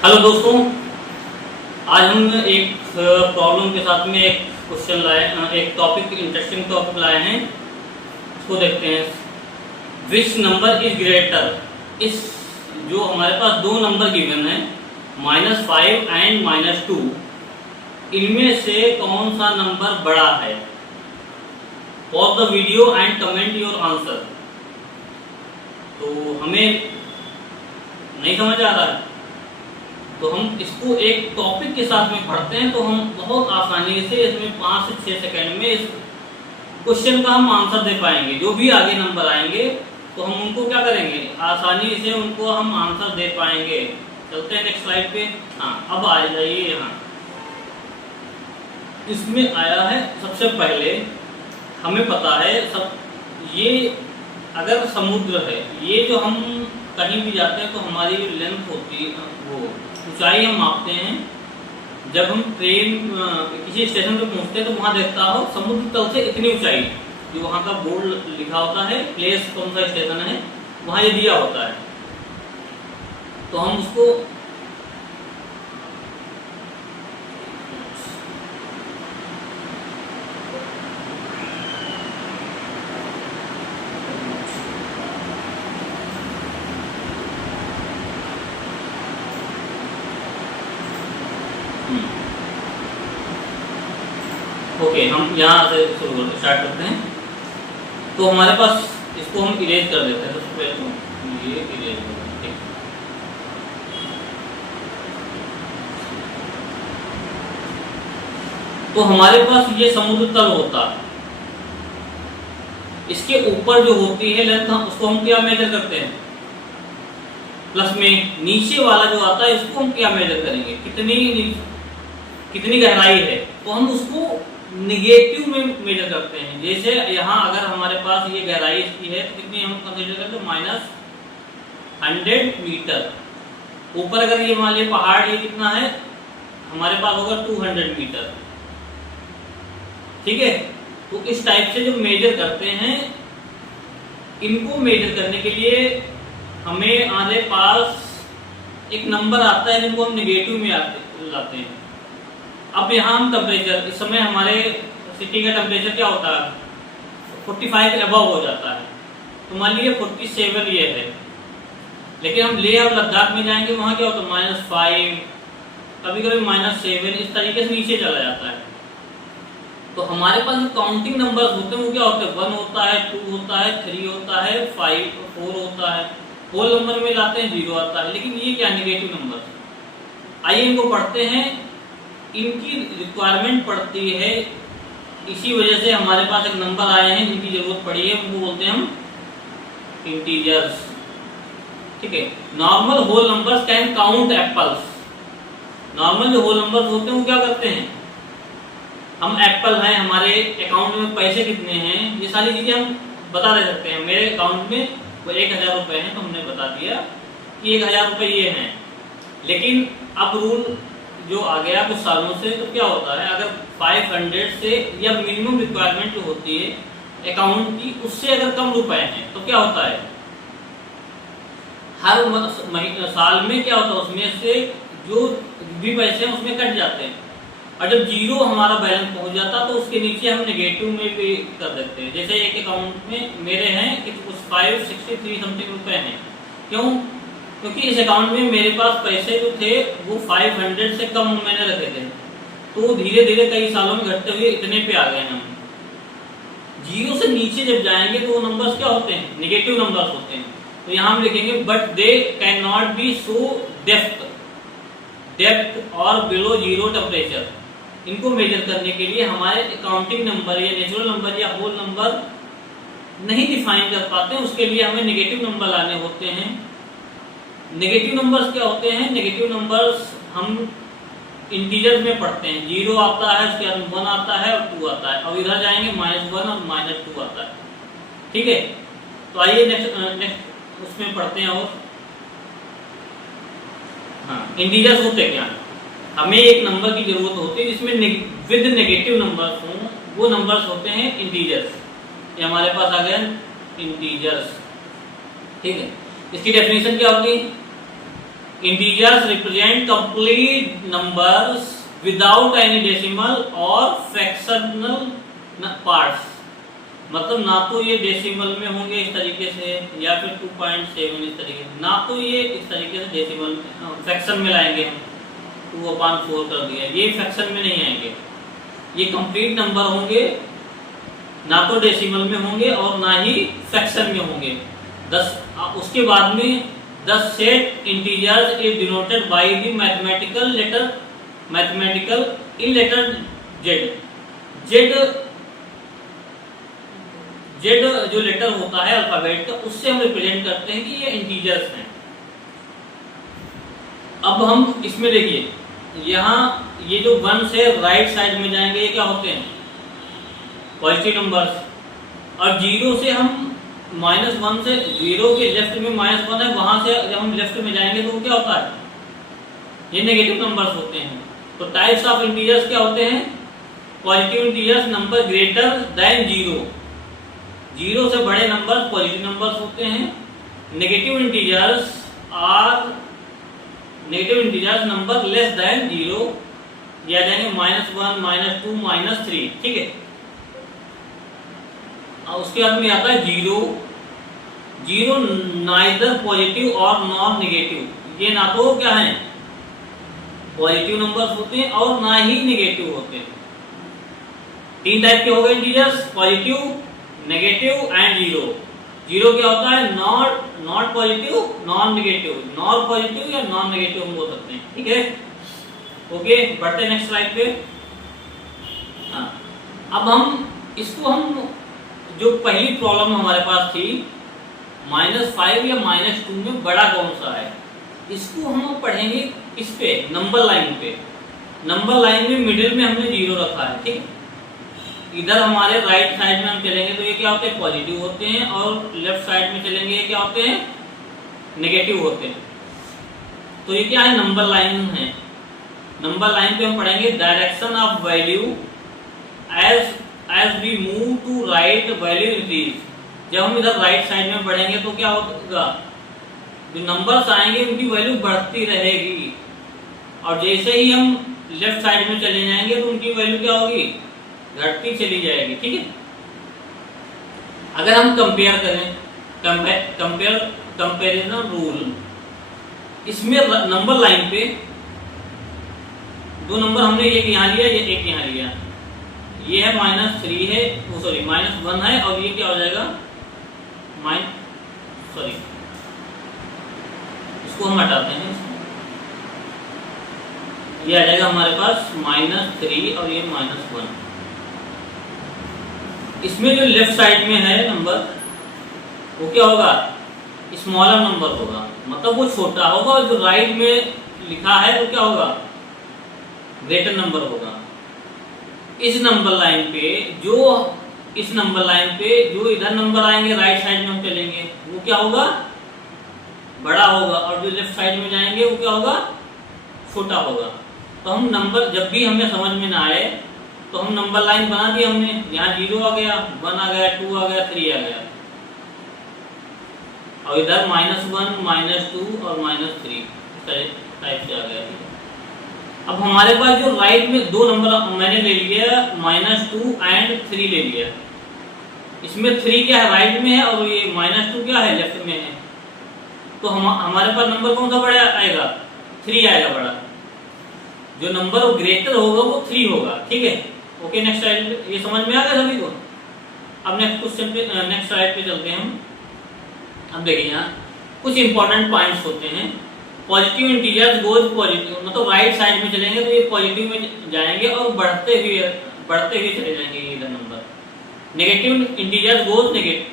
Hello दोस्तों, आज हम एक प्रॉब्लम के साथ में एक क्वेश्चन लाए, एक टॉपिक, इंटरेस्टिंग टॉपिक लाए हैं। इसको देखते हैं। Which number is greater. इस जो हमारे पास दो नंबर गिवन है -5 एंड -2, इनमें से कौन सा नंबर बड़ा है। Pause the video and comment your answer. तो हमें नहीं समझ आ रहा है तो हम इसको एक टॉपिक के साथ में पढ़ते हैं, तो हम बहुत आसानी से इसमें 5 से 6 सेकंड में इस क्वेश्चन का हम आंसर दे पाएंगे। जो भी आगे नंबर आएंगे तो हम उनको क्या करेंगे, आसानी से उनको हम आंसर दे पाएंगे। चलते हैं नेक्स्ट स्लाइड पे। हाँ, अब आ जाइए यहाँ। इसमें आया है सबसे पहले, हमें पता है सब, ये अगर समुद्र है, ये जो हम कहीं भी जाते हैं तो हमारी लेंथ होती है, वो ऊंचाई हम मापते हैं। जब हम ट्रेन किसी स्टेशन पे पहुंचते हैं तो वहां देखता हो समुद्र तल से इतनी ऊंचाई, जो वहां का बोर्ड लिखा होता है, प्लेस कौन सा स्टेशन है, वहां ये दिया होता है। तो हम उसको ओके, हम यहाँ से स्टार्ट करते हैं। तो हमारे पास इसको हम इरेज कर देते हैं। सबसे पहले तो ये इरेज करते हैं। तो हमारे पास ये समुद्र तल होता है, इसके ऊपर जो होती है लेंथ, उसको हम क्या मेजर करते हैं, प्लस में। नीचे वाला जो आता है इसको हम क्या मेजर करेंगे, कितनी गहराई है, तो हम उसको निगेटिव में मेजर करते हैं। जैसे यहाँ अगर हमारे पास ये गहराई इसकी है तो कितनी हम कंसीडर करते हैं, -100 मीटर। ऊपर अगर ये मान लीजिए पहाड़, ये कितना है हमारे पास होगा 200 मीटर। ठीक है, तो इस टाइप से जो मेजर करते हैं, इनको मेजर करने के लिए हमें हमारे पास एक नंबर आता है जिनको हम निगेटिव में लाते हैं। अब यहाँ हम टेम्परेचर, इस समय हमारे सिटी का टेम्परेचर क्या होता है, 45 अबव हो जाता है। तो मान लीजिए 47 ये है, लेकिन हम ले अब लद्दाख में जाएंगे, वहाँ क्या होता है -5, कभी कभी -7, इस तरीके से नीचे चला जाता है। तो हमारे पास जो काउंटिंग नंबर्स होते हैं वो क्या होते हैं, 1 होता है, 2 होता है, 3 होता है, 5, 4 होता है। होल नंबर में लाते हैं 0 आता है। लेकिन ये क्या निगेटिव नंबर। आइए इनको पढ़ते हैं। इनकी रिक्वायरमेंट पड़ती है, इसी वजह से हमारे पास एक नंबर आए हैं जिनकी जरूरत पड़ी है, उनको बोलते हैं हम इंटीजर्स। ठीक है, normal whole numbers can count apples. Normal जो होल नंबर्स होते हैं वो क्या करते हैं, हम एप्पल हैं, हमारे अकाउंट में पैसे कितने हैं, ये सारी चीजें हम बता दे सकते हैं। मेरे अकाउंट में वो 1000 रुपए हैं, तो हमने बता दिया कि 1000 रुपए ये हैं। लेकिन अब रूल जो आ गया कुछ सालों से, तो क्या होता है, अगर 500 से या मिनिमम रिक्वायरमेंट जो होती है अकाउंट की, उससे अगर कम रुपए हैं तो क्या होता है, हर साल में क्या होता है, उसमें से जो भी पैसे हैं उसमें कट जाते हैं। और जब 0 हमारा बैलेंस पहुंच जाता तो उसके नीचे हम नेगेटिव में भी कर देते हैं। जैसे एक अकाउंट में मेरे हैं कुछ 563 समथिंग रुपए हैं। क्यों? क्योंकि इस अकाउंट में मेरे पास पैसे जो थे वो 500 से कम मैंने रखे थे, तो धीरे धीरे कई सालों में घटते हुए इतने पे आ गए हम। 0 से नीचे जब जाएंगे तो वो नंबर्स क्या होते हैं, निगेटिव नंबर्स होते हैं। तो यहाँ हम लिखेंगे but they can not be so depth और बिलो 0 टेम्परेचर। इनको मेजर करने के लिए हमारे अकाउंटिंग नंबर या नेचुरल नंबर या होल नंबर नहीं डिफाइन कर पाते हैं, उसके लिए हमें नेगेटिव नंबर लाने होते हैं। नेगेटिव नंबर्स क्या होते हैं, नेगेटिव नंबर्स हम इंटीजर्स में पढ़ते हैं। 0 आता है, उसके बाद 1 आता है और 2 आता है। अब इधर जाएंगे -1 और -2 आता है। ठीक है, तो आइए नेक्स्ट उसमें पढ़ते हैं। और हाँ, इंटीजर्स होते क्या, हमें एक नंबर की जरूरत होती है जिसमें विद नेगेटिव नंबर्स हों, वो नंबर्स होते हैं इंटीजर्स। ये हमारे पास आ गया इंटीजर्स। ठीक है, इसकी डेफिनेशन क्या होगी, integers represent complete numbers without any decimal और फ्रैक्शनल पार्ट्स। मतलब ना तो ये डेसिमल में होंगे इस तरीके से या फिर 2.7 इस तरीके से, ना तो ये इस तरीके से डेसिमल फ्रैक्शन में लाएंगे हम 2/4 कर दिया, ये फ्रैक्शन में नहीं आएंगे, ये कंप्लीट नंबर होंगे, ना तो डेसिमल में होंगे और ना ही फ्रैक्शन में होंगे। उसके बाद में the set integers is denoted by the mathematical in letter Z जो लेटर होता है अल्फाबेट का, उससे हम रिप्रेजेंट करते हैं कि ये इंटीजर्स हैं। अब हम इसमें देखिए, यहाँ ये जो 1 से राइट साइड में जाएंगे ये क्या होते हैं? Positive numbers. और 0 से हम -1 से 0 के लेफ्ट में -1 है, वहां से जब हम लेफ्ट में जाएंगे तो क्या होता है? ये नेगेटिव नंबर्स होते हैं। तो टाइप्स ऑफ इंटीजर्स क्या होते हैं? Positive integers number greater than 0, 0 से बड़े नंबर पॉजिटिव नंबर्स होते हैं। Negative integers number less than 0, या जाएंगे -1, -2, -3, ठीक है। उसके बाद में आता है 0 नाइदर पॉजिटिव और नॉन नेगेटिव। ये ना तो क्या है पॉजिटिव नंबर्स होते हैं और ना ही नेगेटिव होते हैं। 3 टाइप के हो गए इंटीजर्स, पॉजिटिव, नेगेटिव एंड 0। 0 क्या होता है? Not positive, non negative, non positive या नॉन नेगेटिव हम बोल सकते हैं, ठीक है। ओके, बढ़ते नेक्स्ट स्लाइड पे। अब हम इसको जो पहली प्रॉब्लम हमारे पास थी -5 या -2 में बड़ा कौन सा है, इसको हम पढ़ेंगे इस पे नंबर लाइन पे। नंबर लाइन में मिडिल में हमने 0 रखा है, ठीक है। इधर हमारे राइट साइड में हम चलेंगे तो ये क्या होते हैं? पॉजिटिव होते हैं, और लेफ्ट साइड में चलेंगे ये क्या होते हैं? नेगेटिव होते हैं। तो ये क्या है? नंबर लाइन है। नंबर लाइन पे हम पढ़ेंगे direction of value as we move to right value increase. जब हम इधर राइट साइड में बढ़ेंगे तो क्या होगा? जो नंबर्स आएंगे उनकी वैल्यू बढ़ती रहेगी, और जैसे ही हम लेफ्ट साइड में चले जाएंगे तो उनकी वैल्यू क्या होगी? घटती चली जाएगी, ठीक है। अगर हम कंपेयर करें कंपेरिजन रूल, इसमें नंबर लाइन पे 2 नंबर हमने एक यहाँ लिया, ये एक यहाँ लिया, ये है -3 है, -1 है, और ये क्या हो जाएगा? इसको हम हटाते हैं, ये आ जाएगा हमारे पास -3 और ये -1। इसमें जो लेफ्ट साइड में है नंबर वो क्या होगा? स्मॉलर नंबर होगा, मतलब वो छोटा होगा, और जो राइट में लिखा है वो क्या होगा? ग्रेटर नंबर होगा। इस नंबर लाइन पे जो इधर नंबर आएंगे राइट साइड में हम चलेंगे वो क्या होगा? बड़ा होगा, और जो लेफ्ट साइड में जाएंगे वो क्या होगा? छोटा होगा। तो हम नंबर जब भी हमें समझ में ना आए तो हम नंबर लाइन बना दी हमने, यहाँ 0 आ गया, 1 आ गया, 2 आ गया, 3 आ गया, और इधर -1, -2 और -3 इस टाइप से आ गया। अब हमारे पास जो राइट में 2 नंबर मैंने ले लिया, -2 एंड 3 ले लिया। इसमें 3 क्या है? राइट में है, और ये -2 क्या है? लेफ्ट में है। तो हमारे पास नंबर कौन सा बड़ा आएगा? 3 आएगा बड़ा। जो नंबर ग्रेटर होगा वो 3 होगा, ठीक है। Okay, next slide. ये समझ में आ गया सभी को? अब नेक्स्ट क्वेश्चन पे, नेक्स्ट स्लाइड पे चलते हैं हम। अब देखिए यहाँ कुछ इंपॉर्टेंट पॉइंट्स होते हैं। पॉजिटिव इंटीजर्स गोज पॉजिटिव, मतलब राइट साइड में चलेंगे तो ये पॉजिटिव में जाएंगे और बढ़ते हुए चले जाएंगे ये इधर number. Negative integers goes negative,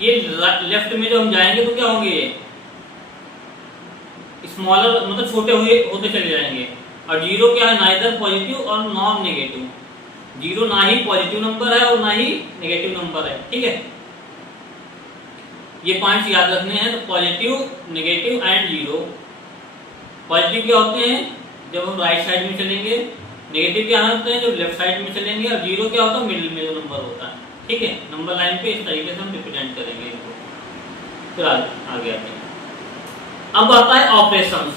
ये लेफ्ट में जो हम जाएंगे तो क्या होंगे? ये स्मॉलर, मतलब छोटे होते चले जाएंगे। और 0 क्या है? नाइदर पॉजिटिव और नॉन नेगेटिव। 0 ना ही पॉजिटिव नंबर है और ना ही नेगेटिव नंबर है, ठीक है। ये पॉइंट्स याद रखने हैं। तो पॉजिटिव, नेगेटिव एंड 0। पॉजिटिव क्या होते हैं? जब हम राइट साइड में चलेंगे। नेगेटिव क्या होते हैं? जब लेफ्ट साइड में चलेंगे। और 0 क्या होता है? मिडिल में जो नंबर होता है, ठीक है। नंबर लाइन पे इस तरीके से हम रिप्रेजेंट करेंगे इनको। फिर आगे आते हैं। अब आता है ऑपरेशंस।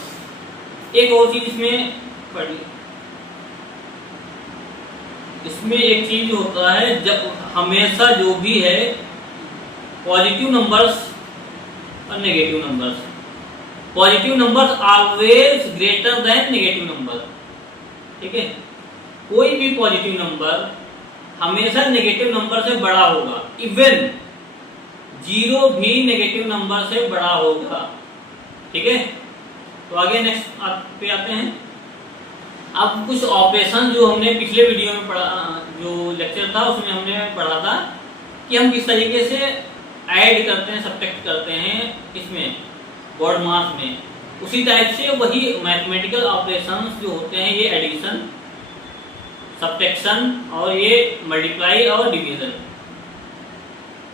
एक और चीज इसमें पढ़िए, इसमें एक चीज होता है, जब हमेशा जो भी है पॉजिटिव नंबर्स और negative numbers, positive numbers always greater than negative number, ठीक है। कोई भी पॉजिटिव नंबर हमेशा नेगेटिव नंबर से बड़ा होगा, इवन 0 भी नेगेटिव नंबर से बड़ा होगा, ठीक है। तो आगे नेक्स्ट पे आते हैं। अब कुछ ऑपरेशन जो हमने पिछले वीडियो में पढ़ा, जो लेक्चर था उसमें हमने पढ़ा था कि हम किस तरीके से ऐड करते हैं, सब्ट्रैक्ट करते हैं इसमें वर्ड मास में। उसी टाइप से वही मैथमेटिकल ऑपरेशंस जो होते हैं, ये एडिशन, सब्ट्रैक्शन और ये मल्टीप्लाई और डिवीजन,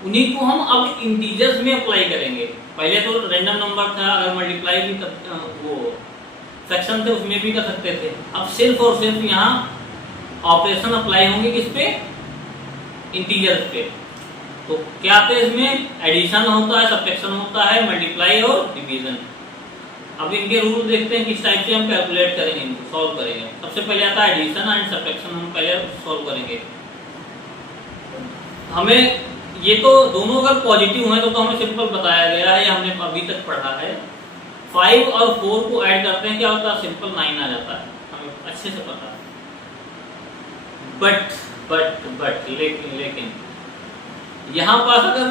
उन्हीं को हम अब इंटीजर्स में अप्लाई करेंगे। पहले तो रैंडम नंबर था, अगर मल्टीप्लाई भी वो फ्रैक्शन थे उसमें भी कर सकते थे। अब सिर्फ और सिर्फ यहाँ ऑपरेशन अप्लाई होंगे किस पे, इंटीजर्स पे। तो क्या आते हैं इसमें, एडिशन होता है, सब्ट्रैक्शन होता है, मल्टीप्लाई और डिवीजन। अब इनके रूल देखते हैं किस टाइप से हम कैलकुलेट करेंगे, इनको सॉल्व करेंगे। सबसे पहले आता है एडिशन एंड सब्ट्रैक्शन, हम पहले सॉल्व करेंगे। हमें ये तो दोनों अगर पॉजिटिव हैं तो हमें सिंपल बताया गया है, या हमने अभी तक पढ़ा है। 5 और 4 को ऐड करते हैं, क्या होता है, सिंपल 9 आ जाता है, हमें अच्छे से पता है। बट लेकिन यहाँ पास अगर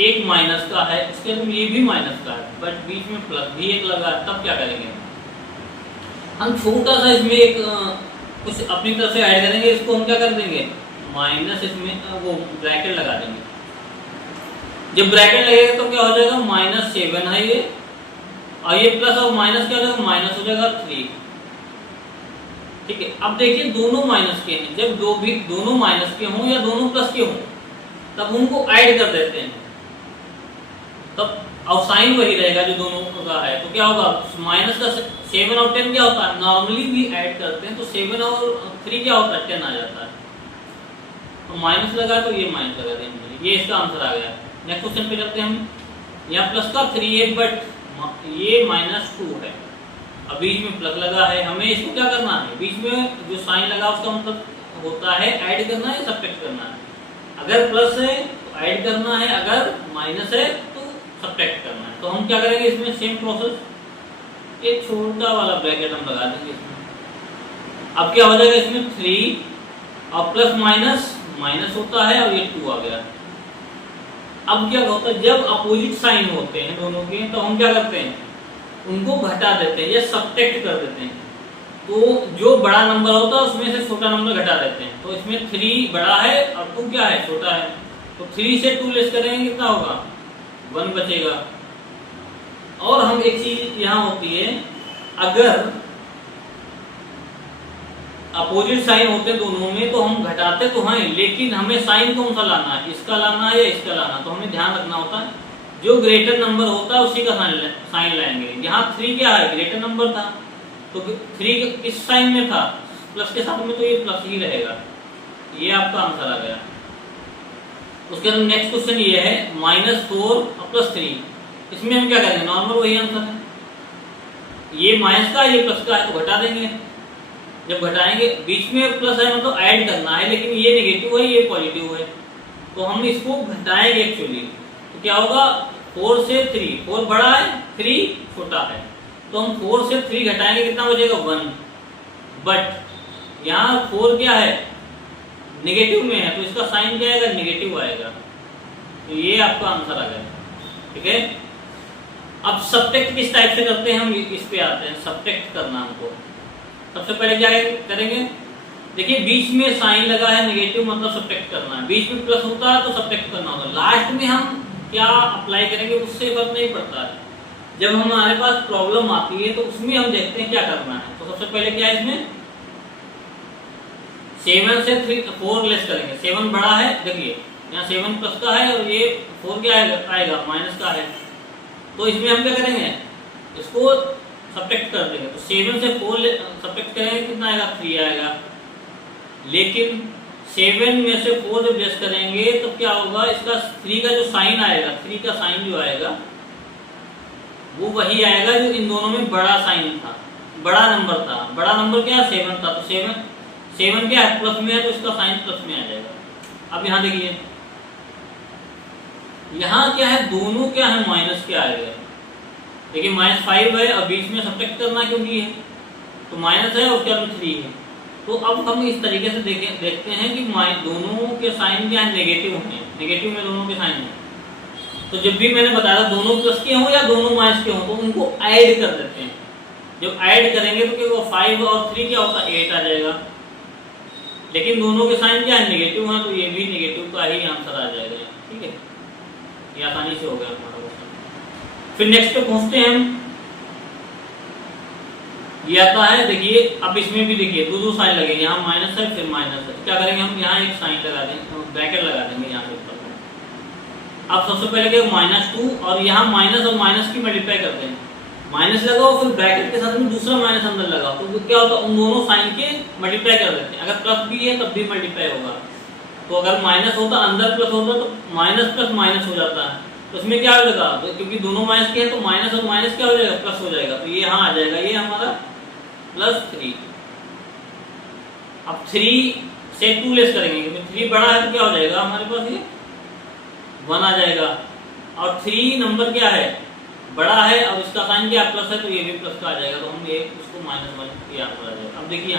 एक माइनस का है, इसके अंदर ये भी माइनस का है, बट बीच में प्लस भी एक लगा है, तब क्या करेंगे, हम छोटा सा इसमें एक कुछ अपनी तरफ से ऐड करेंगे। इसको हम क्या कर देंगे, माइनस, इसमें वो ब्रैकेट लगा देंगे। जब ब्रैकेट लगेगा तो क्या हो जाएगा, -7 है ये, और ये प्लस और माइनस क्या हो जाएगा, माइनस हो जाएगा 3, ठीक है। अब देखिए दोनों माइनस के हैं, जब दोनों माइनस के हों या दोनों प्लस के हों तब उनको ऐड कर देते हैं, तब अब साइन वही रहेगा जो दोनों का है। तो क्या होगा, माइनस का 7 और 10 क्या होता है, नॉर्मली भी ऐड करते हैं तो 7 और 3 क्या होता है, 10 आ जाता है। तो माइनस लगा तो ये माइनस लगा देंगे, ये इसका आंसर आ गया। नेक्स्ट क्वेश्चन पे चलते हैं हम। यहाँ प्लस का 3 है, बट ये -2 है, अब बीच में प्लस लगा है। हमें इसको क्या करना है, बीच में जो साइन लगा उसका मतलब होता है ऐड करना है, सब्ट्रैक्ट करना है। अगर प्लस है तो ऐड करना है, अगर माइनस है तो सब्ट्रैक्ट करना है। तो हम क्या करेंगे इसमें, सेम प्रोसेस, एक छोटा वाला ब्रैकेट हम लगा देंगे इसमें। अब क्या हो जाएगा, इसमें 3 और प्लस माइनस माइनस होता है, और ये 2 आ गया। अब क्या होता है, जब अपोजिट साइन होते हैं दोनों के, तो हम क्या करते हैं, उनको घटा देते हैं या सब्ट्रैक्ट कर देते हैं। तो जो बड़ा नंबर होता है उसमें से छोटा नंबर घटा देते हैं। तो इसमें 3 बड़ा है और 2 क्या है, छोटा है। तो 3 से 2 लेस करेंगे, कितना होगा, 1 बचेगा। और हम एक चीज यहाँ होती है, अगर अपोजिट साइन होते दोनों में तो हम घटाते तो हैं, लेकिन हमें साइन कौन सा लाना है, इसका लाना है या इसका लाना है। तो हमें ध्यान रखना होता है जो ग्रेटर नंबर होता है उसी का साइन लाएंगे। यहाँ 3 क्या है, ग्रेटर नंबर था, तो 3 किस साइन में था, प्लस के साथ में, तो ये प्लस ही रहेगा। ये आपका आंसर आ गया। उसके बाद नेक्स्ट क्वेश्चन ये है, -4 और +3, इसमें हम क्या करेंगे, नॉर्मल वही आंसर है। ये माइनस का, ये प्लस का है, तो घटा देंगे। जब घटाएंगे, बीच में प्लस है मतलब ऐड करना है, लेकिन ये नेगेटिव है, ये पॉजिटिव है, तो हम इसको घटाएंगे एक्चुअली। तो क्या होगा, 4 से 3, 4 बड़ा है, 3 छोटा है, तो हम 4 से 3 घटाएंगे, कितना बचेगा, 1। बट यहाँ 4 क्या है, नेगेटिव में है, तो इसका साइन क्या आएगा, नेगेटिव आएगा। तो ये आपका आंसर आ गया, ठीक है। अब सब्ट्रैक्ट किस टाइप से करते हैं, हम इस पे आते हैं। सब्ट्रैक्ट करना हमको सबसे पहले क्या करेंगे, देखिए बीच में साइन लगा है नेगेटिव, मतलब सब्ट्रैक्ट करना है। बीच में प्लस होता है तो सब्ट्रैक्ट करना होगा। लास्ट में हम क्या अप्लाई करेंगे उससे फर्क नहीं पड़ता है। जब हमारे पास प्रॉब्लम आती है तो उसमें हम देखते हैं क्या करना है। तो सबसे पहले क्या है, इसमें 7 से 4 लेस करेंगे। 7 बड़ा है, देखिए यहाँ 7 प्लस का है और ये 4 क्या आएगा, माइनस का है। तो इसमें हम क्या करेंगे, इसको सब्ट्रैक्ट कर देंगे। तो 7 से 4 सब्ट्रैक्ट करेंगे, कितना आएगा, 3 आएगा। लेकिन 7 में से 4 जब लेस करेंगे तो क्या होगा, इसका 3 का जो साइन आएगा, 3 का साइन जो आएगा वो वही आएगा जो इन दोनों में बड़ा साइन था, बड़ा नंबर था। बड़ा नंबर क्या है? 7 था, तो 7 क्या है? प्लस में है, तो इसका साइन प्लस में आ जाएगा। अब यहाँ देखिए, यहाँ क्या है? दोनों क्या है? माइनस के आ गए। देखिए -5 है, अब बीच में सब्ट्रैक्ट करना क्योंकि है, तो माइनस है और उसके बाद 3 है। तो अब हम इस तरीके से देखते हैं कि दोनों के साइन क्या है? नेगेटिव हैं, नेगेटिव में दोनों के साइन हैं। तो जब भी मैंने बताया दोनों प्लस के हों या दोनों माइनस के हों, तो उनको ऐड कर देते हैं। जब ऐड करेंगे तो वो 5 और 3 क्या होता है? 8 आ जाएगा। लेकिन दोनों के साइन क्या है? नेगेटिव है, तो ये भी नेगेटिव का ही आंसर आ जाएगा। ठीक है, ये आसानी से हो गया हमारा क्वेश्चन। फिर नेक्स्ट पे पहुंचते हैं हम। ये आता है, देखिए अब इसमें भी देखिए दो साइन लगे, यहाँ माइनस है फिर माइनस है। क्या करेंगे हम? यहाँ एक साइन लगा देंगे, ब्रैकेट लगा देंगे यहाँ से। अब सबसे पहले क्या? -2 और यहाँ माइनस और माइनस की मल्टीप्लाई करते हैं। माइनस लगाओ फिर ब्रैकेट के साथ में दूसरा माइनस अंदर लगाओ, तो क्या होता है? उन दोनों साइन के मल्टीप्लाई कर देते हैं। अगर प्लस भी है तब भी मल्टीप्लाई होगा। तो अगर माइनस होता अंदर प्लस होता तो माइनस प्लस माइनस हो जाता है। तो इसमें क्या होगा? तो क्योंकि दोनों माइनस के हैं तो माइनस और माइनस क्या हो जाएगा? प्लस हो जाएगा। तो ये यहाँ आ जाएगा, ये हमारा +3। अब 3 से 2 लेस करेंगे, क्योंकि 3 बड़ा है तो क्या हो जाएगा हमारे पास? ये 1 आ जाएगा। और 3 नंबर क्या है? बड़ा है, अब इसका साइन क्या? प्लस है, तो ये भी प्लस का आ जाएगा। तो हम ये उसको -1 यहाँ पर आ जाएगा। अब देखिए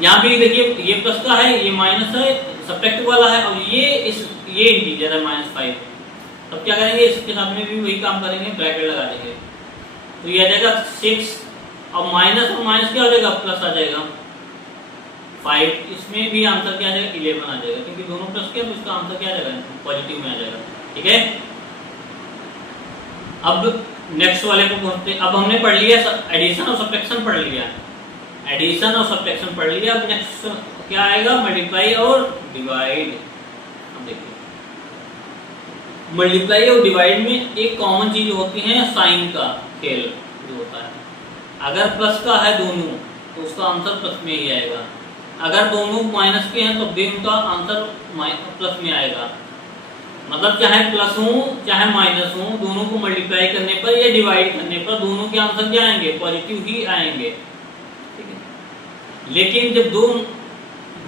यहाँ भी देखिए, ये प्लस का है, ये माइनस है, सब्ट्रैक्ट वाला है, और ये इंटीजर है -5। तब क्या करेंगे? इसके साथ में भी वही काम करेंगे, ब्रैकेट लगा देंगे। तो ये आ जाएगा 6, और माइनस और माइनस क्या हो जाएगा? प्लस आ जाएगा 5। इसमें भी आंसर क्या आ जाएगा? 11 आ जाएगा, क्योंकि दोनों प्लस के, तो इसका आंसर क्या आ जाएगा? पॉजिटिव में आ जाएगा। ठीक है, अब नेक्स्ट वाले को पहुंचते हैं। अब हमने पढ़ लिया एडिशन और सब्ट्रैक्शन पढ़ लिया, एडिशन और सब्ट्रैक्शन पढ़ लिया। अब नेक्स्ट क्या आएगा? मल्टीप्लाई और डिवाइड। अब देखिए, मल्टीप्लाई और डिवाइड में एक कॉमन चीज होती है, साइन का खेल जो होता है। अगर प्लस का है दोनों, तो उसका आंसर प्लस में ही आएगा। अगर दोनों माइनस के हैं तो भी उनका आंसर प्लस में आएगा। मतलब चाहे प्लस हो चाहे माइनस हो, दोनों को मल्टीप्लाई करने पर या डिवाइड करने पर दोनों के आंसर क्या आएंगे? पॉजिटिव ही आएंगे। ठीक है, लेकिन जब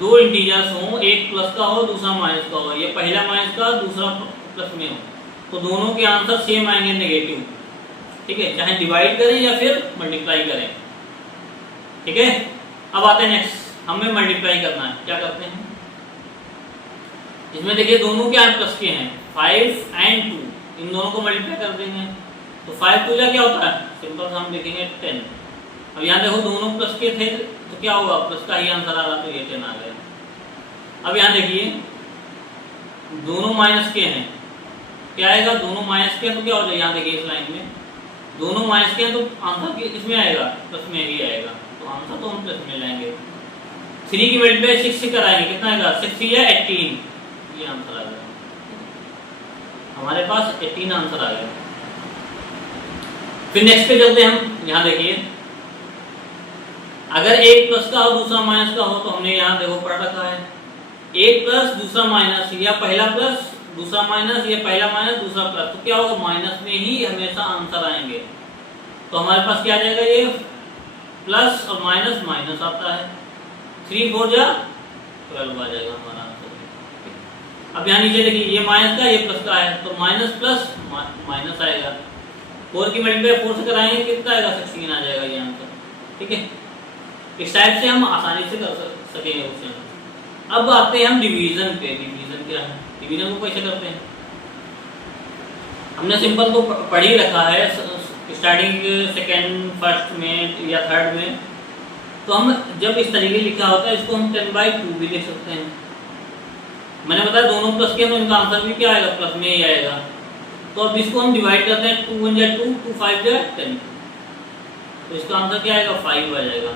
दो इंटीजर्स हो, एक प्लस का हो दूसरा माइनस का हो, या पहला माइनस का दूसरा प्लस में हो, तो दोनों के आंसर सेम आएंगे, नेगेटिव। ठीक है, चाहे डिवाइड करें या फिर मल्टीप्लाई करें। ठीक है, अब आते हैं नेक्स्ट, हमें मल्टीप्लाई करना है। क्या करते हैं इसमें? देखिए दोनों क्या प्लस के हैं, 5 और 2, इन दोनों को मल्टीप्लाई कर देंगे। तो 5 2 क्या होता है? सिंपल सा हम देखेंगे 10। अब यहाँ देखो दोनों प्लस के थे, तो क्या होगा? प्लस का ही आंसर आ रहा, तो ये 10 आ गया। अब यहाँ देखिए दोनों माइनस के हैं, क्या आएगा? दोनों माइनस के हैं तो क्या हो जाएगा? यहाँ देखिए इस लाइन में दोनों माइनस के हैं, तो आंसर किसमें आएगा? प्लस में ही आएगा। तो आंसर तो हम प्लस में लाएंगे। 3 की मल्टीप्लाई 6 से कराएंगे, कितना आएगा? 6 या 18, ये आंसर आ गया हमारे पास, 18 आंसर आ गया। फिर नेक्स्ट पे चलते हैं हम। यहाँ देखिए अगर एक प्लस का हो दूसरा माइनस का हो, तो हमने यहाँ देखो पढ़ रखा है, एक प्लस दूसरा माइनस, या पहला प्लस दूसरा माइनस, या पहला माइनस दूसरा प्लस, तो क्या होगा? माइनस में ही हमेशा आंसर आएंगे। तो हमारे पास क्या आ जाएगा? ये प्लस और माइनस माइनस आता है, 3 4 जा 12 आ जाएगा हमारा आंसर। अब यहाँ नीचे देखिए, ये माइनस का ये प्लस का है, तो माइनस प्लस माइनस आएगा। 4 की मल्टीप्लाई 4 से कराएंगे, कितना आएगा? 16 आ जाएगा ये आंसर। ठीक है, इस टाइप से हम आसानी से कर सकेंगे क्वेश्चन। अब आते हैं हम डिवीजन पे। डिवीजन क्या है? डिवीजन को कैसे करते हैं? हमने सिंपल तो पढ़ ही रखा है स्टार्टिंग सेकेंड, फर्स्ट में या थर्ड में। तो हम जब इस तरीके लिखा होता है, इसको हम 10/2 भी लिख सकते हैं। मैंने बताया दोनों प्लस के, तो इनका आंसर भी क्या आएगा? प्लस में ही आएगा। तो अब इसको हम डिवाइड करते हैं, 2 1 जा 2, 2 5 जा 10, तो इसका आंसर क्या आएगा? 5 आ जाएगा।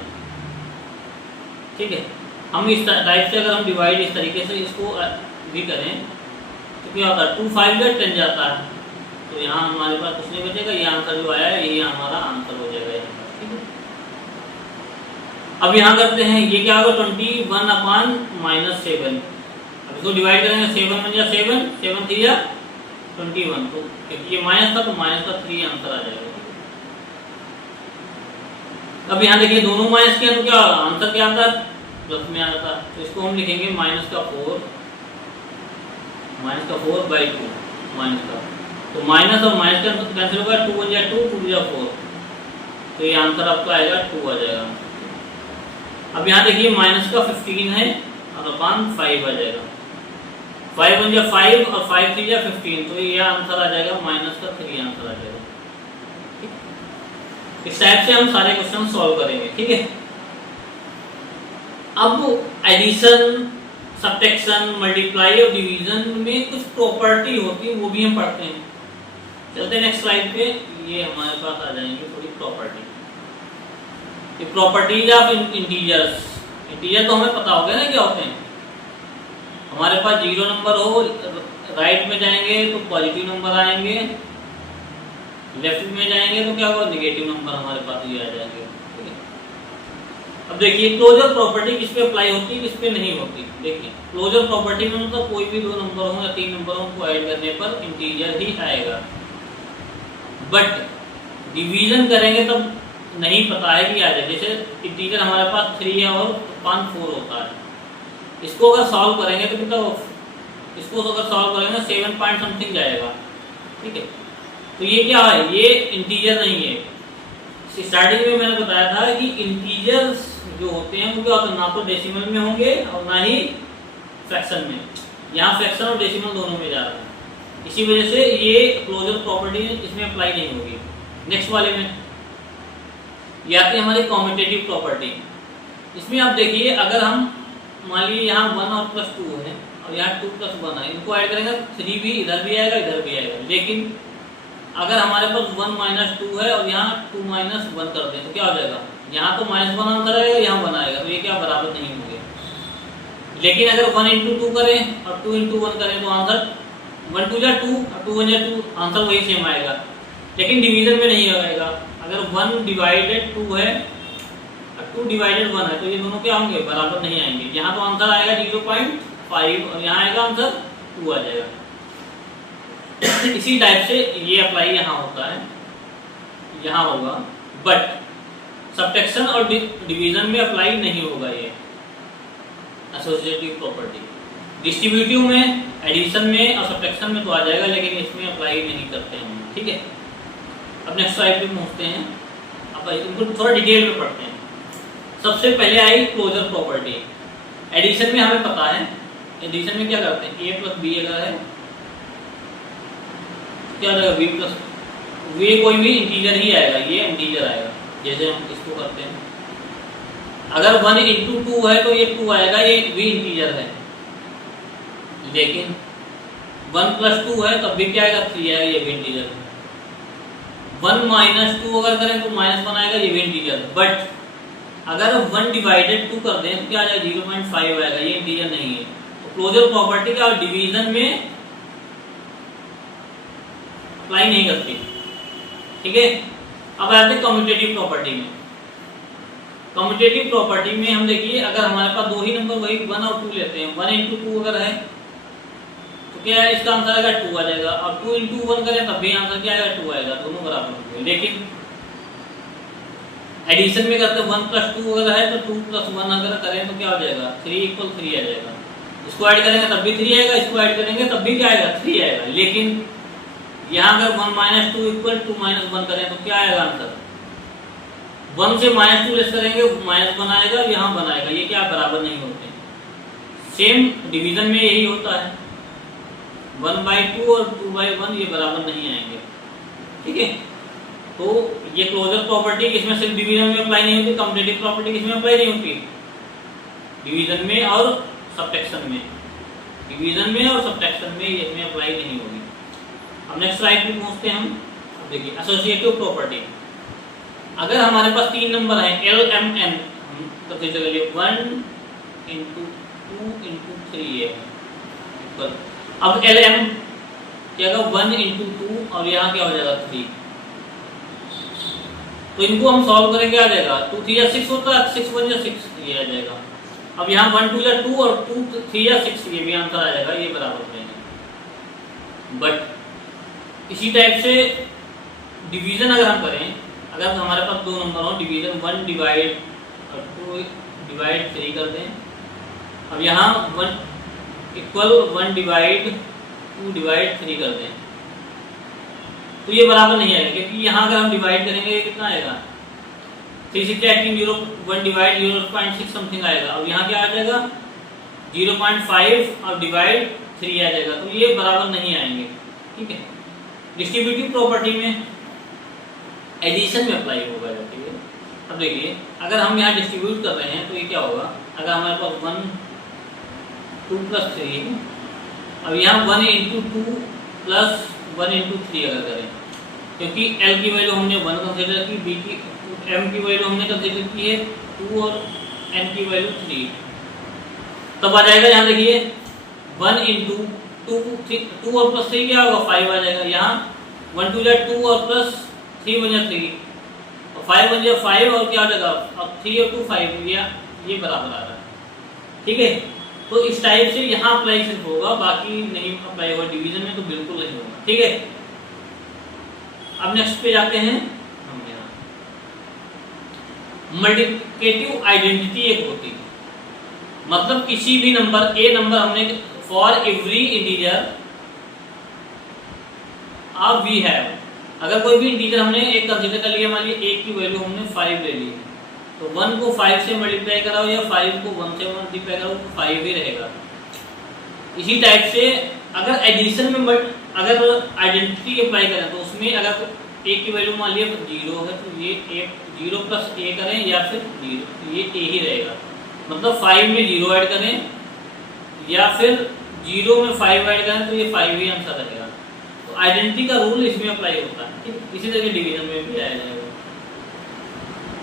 ठीक है, हम इस टाइप से अगर हम डिवाइड इस तरीके से इसको भी करें, तो क्या होता है? 2 5 जा 10 जाता है, तो यहाँ हमारे पास कुछ नहीं बचेगा, ये आंसर जो आया है यही हमारा आंसर हो जाएगा। ठीक है, अब यहाँ करते हैं, ये क्या होगा? 21/-7। अब इसको डिवाइड करेंगे, 7 1 जा 7, 7 3 जा 21, तो क्योंकि ये माइनस था तो माइनस का 3 आंसर आ जाएगा। अब यहाँ देखिए दोनों माइनस किया तो क्या आंसर क्या आता है, प्लस में आता है, तो इसको हम लिखेंगे माइनस का 4 बाई 2 माइनस का, तो माइनस और माइनस का कैंसिल होगा, 2 1 जा 2 2 जा 4, तो ये आंसर आपका आएगा 2 आ जाएगा। अब यहाँ देखिए माइनस का 15 है और अपान 5 आ जाएगा, 5 1 जा 5 और 5 3 जा 15, तो ये आंसर आ जाएगा माइनस का 3 आंसर आ जाएगा। इस टाइप से हम सारे क्वेश्चन सॉल्व करेंगे, ठीक है। अब एडिशन, सब्ट्रैक्शन, मल्टीप्लाई और डिवीजन में कुछ प्रॉपर्टी होती है, वो भी हम पढ़ते हैं। चलते हैं नेक्स्ट स्लाइड पे, ये हमारे पास आ जाएंगे थोड़ी प्रॉपर्टी। ये प्रॉपर्टीज ऑफ इंटीजर्स, इंटीजर तो हमें पता हो गया ना क्या होते हैं। हमारे पास 0 नंबर हो, राइट में जाएंगे तो पॉजिटिव नंबर आएंगे, लेफ्ट में जाएंगे तो क्या होगा, नेगेटिव नंबर हमारे पास ये आ जाएंगे, ठीक है। अब देखिए क्लोजर प्रॉपर्टी किस पे अप्लाई होती है, किस पे नहीं होती। देखिए क्लोजर प्रॉपर्टी में मतलब कोई भी 2 नंबर हो या 3 नंबर हो को ऐड करने पर इंटीजर ही आएगा, बट डिवीजन करेंगे तब नहीं पता है कि आ जाए। जैसे इंटीजर हमारे पास 3 है और 5 4 होता है, इसको अगर सॉल्व करेंगे तो कितना, इसको अगर सॉल्व करेंगे 7 पॉइंट समथिंग जाएगा, ठीक है। तो ये क्या है, ये इंटीजर नहीं है। स्टार्टिंग में मैंने बताया था कि इंटीजर्स जो होते हैं वो क्या होते हैं, ना तो डेसिमल में होंगे और ना ही फ्रैक्शन में। यहाँ फ्रैक्शन और डेसिमल दोनों में जा रहा है, इसी वजह से ये क्लोजर प्रॉपर्टी इसमें अप्लाई नहीं होगी। नेक्स्ट वाले में ये आती है हमारी कॉम्यूटेटिव प्रॉपर्टी। इसमें आप देखिए अगर हम मान लीजिए यहाँ 1 और प्लस 2 है और यहाँ 2 प्लस 1 है, इनको ऐड करेंगे 3 भी इधर भी आएगा इधर भी आएगा। लेकिन अगर हमारे पास 1 माइनस 2 है और यहाँ 2 माइनस 1 कर दें तो क्या हो जाएगा, यहाँ तो माइनस 1 आंसर आएगा, यहाँ 1 आएगा, तो ये क्या बराबर नहीं होंगे। लेकिन अगर 1 इंटू 2 करें और 2 इंटू 1 करें तो आंसर 1 2 जा 2 और 2 1 जा 2, आंसर वही सेम आएगा। लेकिन डिवीजन में नहीं आएगा। अगर 1 डिवाइडेड 2 है और 2 डिवाइडेड 1 है तो ये दोनों क्या होंगे, बराबर नहीं आएंगे। यहाँ तो आंसर आएगा 0.5 और यहाँ आएगा आंसर 2 आ जाएगा। इसी टाइप से ये अप्लाई यहाँ होता है, यहाँ होगा, बट सब्ट्रैक्शन और डिवीजन में अप्लाई नहीं होगा ये एसोसिएटिव प्रॉपर्टी। डिस्ट्रीब्यूटिव में, एडिशन में और सब्ट्रैक्शन में तो आ जाएगा, लेकिन इसमें अप्लाई नहीं करते हैं, ठीक है। अब नेक्स्ट स्लाइड पे पहुंचते हैं, अब इनको थोड़ा डिटेल में पढ़ते हैं। सबसे पहले आई क्लोजर प्रॉपर्टी। एडिशन में हमें पता है, एडिशन में क्या करते हैं, a प्लस बी अगर है क्या हो जाएगा, b प्लस वे कोई भी इंटीजर ही आएगा, ये इंटीजर आएगा। जैसे हम इसको करते हैं, अगर 1 इंटू 2 है तो ये 2 आएगा, ये भी इंटीजर है। लेकिन 1 प्लस 2 है तब भी क्या आएगा, 3 आएगा, ये भी इंटीजर है। 1 माइनस 2 अगर करें तो -1 आएगा, ये भी इंटीजर। बट अगर 1 डिवाइडेड 2 कर दें तो क्या आ जाएगा, 0.5 आएगा, ये इंटीजर नहीं है। तो क्लोजर प्रॉपर्टी का डिवीजन में अप्लाई नहीं करती, ठीक है। अब आते हैं कम्यूटेटिव प्रॉपर्टी में। कम्यूटेटिव प्रॉपर्टी में हम देखिए अगर हमारे पास 2 ही नंबर वही 1 और 2 लेते हैं, 1 इंटू 2 अगर है तो क्या है, इसका आंसर आएगा 2 आ जाएगा। और 2 इंटू 1 करें तब भी आंसर क्या आएगा, 2 आएगा, दोनों बराबर होंगे। लेकिन एडिशन में करते हैं 1 प्लस 2 अगर है तो 2 प्लस 1 अगर करें तो क्या हो जाएगा, 3 इक्वल 3 आ जाएगा। इसको ऐड करेंगे तब भी 3 आएगा, इसको ऐड करेंगे तब भी क्या आएगा, 3 आएगा। लेकिन यहाँ अगर 1 माइनस 2 इक्वल 2 माइनस 1 करें तो क्या आएगा आंसर, 1 से माइनस 2 लेस करेंगे -1 आएगा, यहाँ 1 आएगा, ये क्या बराबर नहीं होते। सेम डिवीजन में यही होता है, 1/2 और 2/1 ये बराबर नहीं आएंगे, ठीक है। तो ये क्लोजर प्रॉपर्टी इसमें सिर्फ डिवीजन में अप्लाई नहीं होती, कम्यूटेटिव प्रॉपर्टी किसमें अप्लाई नहीं होती, डिवीजन में और सब्ट्रैक्शन में। डिवीजन में और सब्ट्रैक्शन में ये इसमें अप्लाई नहीं होगी। अब नेक्स्ट स्लाइड पे पहुंचते हैं हम। अब देखिए एसोसिएटिव प्रॉपर्टी। अगर हमारे पास 3 नंबर हैं L M N, हम सबसे चलिए 1 इंटू 2 इंटू 3 है। अब L M क्या होगा, 1 इंटू 2 और यहाँ क्या हो जाएगा 3। तो इनको हम सॉल्व करेंगे, आ जाएगा 2 3 या 6 होता है, 6 1 या 6 ये आ जाएगा। अब यहाँ 1 2 या 2 और 2 3 या 6 ये भी आंसर आ जाएगा, ये बराबर हो जाएंगे। बट इसी टाइप से डिवीज़न अगर हम करें, अगर हमारे पास दो नंबर हो, डिवीज़न 1 डिवाइड 2 डिवाइड 3 कर दें। अब यहाँ 1 इक्वल 1 डिवाइड 2 डिवाइड 3 कर दें, तो ये बराबर नहीं आएगा, क्योंकि यहाँ अगर हम डिवाइड करेंगे कितना आएगा, 3 6 18 0 1 डिवाइड 0.6 समथिंग आएगा। अब यहाँ क्या आ जाएगा 0.5 और डिवाइड 3 आ जाएगा, तो ये बराबर नहीं आएंगे। ठीक है, डिस्ट्रीब्यूटिव प्रॉपर्टी में एडिशन में अप्लाई होगा। ठीक है, अब देखिए अगर हम यहाँ डिस्ट्रीब्यूट कर रहे हैं तो ये क्या होगा, अगर हमारे पास 1 2 प्लस 3, अब यहाँ 1 इंटू 2 प्लस 1 इंटू 3 अगर करें, क्योंकि L की वैल्यू हमने 1 कंसिडर की, B की M की वैल्यू हमने कंसिडर की है 2 और N की वैल्यू 3, तब आ जाएगा यहाँ देखिए 1 इंटू 2 और प्लस 3 क्या होगा 5 आ जाएगा। यहाँ 1 2 जा 2 और प्लस 3 बन जा 3 और 5 बन जा 5 और क्या हो जाएगा, अब 3 और 2 5 ये बराबर आ रहा है। ठीक है, तो इस टाइप से यहाँ अप्लाई सिर्फ होगा, बाकी नहीं अप्लाई होगा, डिवीजन में तो बिल्कुल नहीं होगा। ठीक है, अब नेक्स्ट पे जाते हैं हम। यहाँ मल्टीप्लिकेटिव आइडेंटिटी एक होती है, मतलब किसी भी नंबर ए नंबर हमने फॉर एवरी इंटीजर आप वी हैव, अगर कोई भी इंटीजर हमने एक कंसीडर कर लिया, मान लीजिए एक की वैल्यू हमने 5 ले ली, तो 1 को 5 से मल्टीप्लाई कराओ या 5 को 1 से मल्टीप्लाई कराओ तो 5 ही रहेगा। इसी टाइप से अगर एडिशन में अगर आइडेंटिटी अप्लाई करें तो उसमें अगर ए की वैल्यू मान लिया 0 है तो ये 0 प्लस ए करें या फिर 0, ये ए ही रहेगा। मतलब 5 में 0 ऐड करें या फिर 0 में 5 ऐड करें तो ये 5 ही आंसर रहेगा। तो आइडेंटिटी का रूल इसमें अप्लाई होता है, इसी तरह डिवीजन में भी आया जाएगा।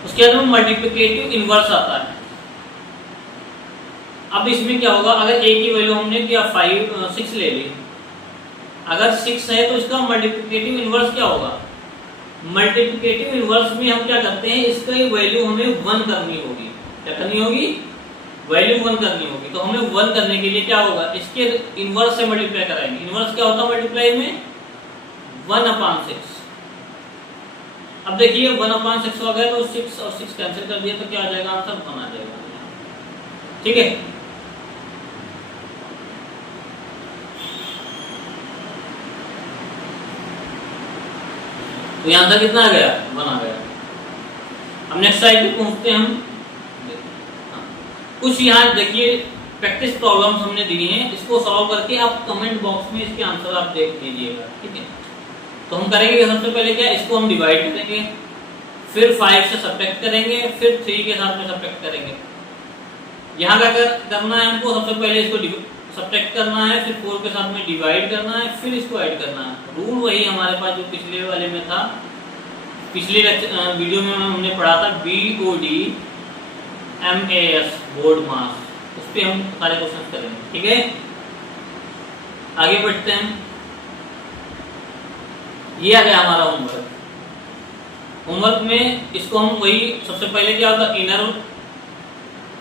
उसके बाद मल्टीप्लिकेटिव इनवर्स आता है। अब इसमें क्या होगा, अगर ए की वैल्यू हमने क्या 6 ले ली, अगर 6 है तो इसका मल्टीप्लिकेटिव इनवर्स क्या होगा, मल्टीप्लिकेटिव इनवर्स में हम क्या करते हैं, इसका वैल्यू हमें 1 करनी होगी। क्या करनी होगी, वैल्यू 1 करनी होगी। तो हमें 1 करने के लिए क्या होगा, इसके इनवर्स से मल्टीप्लाई कराएंगे। इनवर्स क्या होता है मल्टीप्लाई में 1/6। अब देखिए 1/6 हो गया तो 6 और 6 कैंसिल कर दिया तो क्या आ जाएगा, आंसर 1 आ जाएगा। ठीक है, तो यहां तक कितना आ गया, 1 आ गया। अब नेक्स्ट साइड पे पहुंचते हैं हम। कुछ यहाँ देखिए प्रैक्टिस प्रॉब्लम्स हमने दी हैं, इसको सॉल्व करके आप कमेंट बॉक्स में इसके आंसर आप देख लीजिएगा। ठीक है, तो हम करेंगे सबसे पहले क्या, इसको हम डिवाइड करेंगे, फिर 5 से सब्ट्रैक्ट करेंगे, फिर 3 के साथ में सब्ट्रैक्ट करेंगे। यहाँ क्या करना है हमको, सबसे पहले इसको सब्ट्रैक्ट करना है, फिर 4 के साथ में डिवाइड करना है, फिर इसको ऐड करना है। रूल वही हमारे पास जो पिछले वाले में था, पिछले वीडियो में हमने पढ़ा था BOD MAS बोर्ड मास, उस पर हम सारे क्वेश्चन करेंगे। ठीक है, आगे बढ़ते हैं। ये आ गया हमारा होमवर्क। होमवर्क में इसको हम वही सबसे पहले क्या होगा, इनर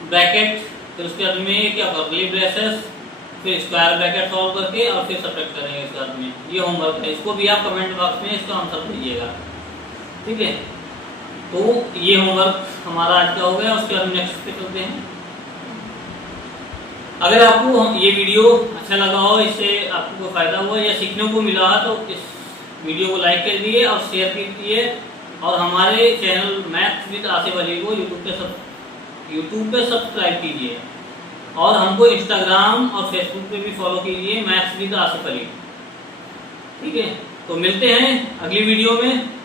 ब्रैकेट, फिर उसके बाद में क्या कर्ली ब्रेसेस, फिर स्क्वायर ब्रैकेट सॉल्व करके और फिर सब्ट्रैक्ट करेंगे इसके बाद में। ये होमवर्क है, इसको भी आप कमेंट बॉक्स में इसका आंसर दीजिएगा। ठीक है, तो ये होमवर्क हमारा आज का हो गया। उसके बाद नेक्स्ट पे चलते हैं। अगर आपको ये वीडियो अच्छा लगा हो, इससे आपको कोई फायदा हुआ या सीखने को मिला तो इस वीडियो को लाइक कर दिए और शेयर कीजिए, और हमारे channel maths with Asif Ali को यूट्यूब पे सब्सक्राइब कीजिए, और हमको इंस्टाग्राम और फेसबुक पे भी फॉलो कीजिए, मैथ्स विद आसिफ अली। ठीक है, तो मिलते हैं अगली वीडियो में।